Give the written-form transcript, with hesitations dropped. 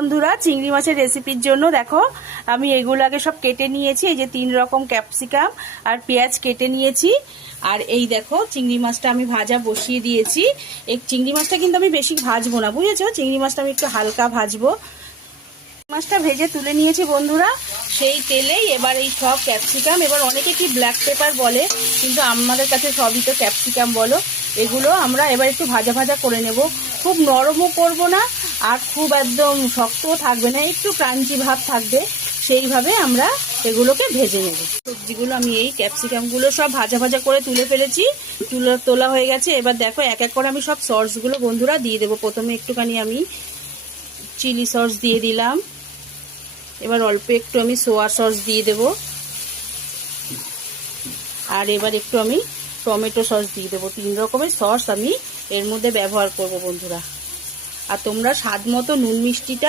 বন্ধুরা, চিংড়ি মাছের রেসিপির জন্য দেখো আমি এগুলো আগে সব কেটে নিয়েছি। এই যে 3 রকম ক্যাপসিকাম আর পেঁয়াজ কেটে নিয়েছি। আর এই দেখো চিংড়ি মাছটা আমি ভাজা বসিয়ে দিয়েছি। এই চিংড়ি মাছটা কিন্তু আমি বেশি ভাজবো না, বুঝেছো? চিংড়ি মাছটা আমি একটু হালকা ভাজবো। মাছটা ভেজে তুলে নিয়েছি বন্ধুরা। সেই তেলেই এবার এই সব ক্যাপসিকাম, এবার অনেকে কি ব্ল্যাক পেপার বলে, কিন্তু আমাদের কাছে সবই তো ক্যাপসিকাম বলো, এগুলো আমরা এবার একটু ভাজা ভাজা করে নেব। খুব নরমও করব না আর খুব একদম শক্তও থাকবে না, একটু ক্রাঞ্চি ভাব থাকবে, সেইভাবে আমরা এগুলোকে ভেজে নেব। সবজিগুলো আমি এই ক্যাপসিকামগুলো সব ভাজা ভাজা করে তুলে ফেলেছি, তোলা হয়ে গেছে। এবার দেখো এক এক করে আমি সব সসগুলো বন্ধুরা দিয়ে দেবো। প্রথমে একটুখানি আমি চিলি সস দিয়ে দিলাম, এবার অল্প একটু আমি সোয়া সস দিয়ে দেব, আর এবার একটু আমি টমেটো সস দিয়ে দেবো। 3 রকমের সস আমি এর মধ্যে ব্যবহার করব বন্ধুরা। আর তোমরা স্বাদ মতো নুন মিষ্টিটা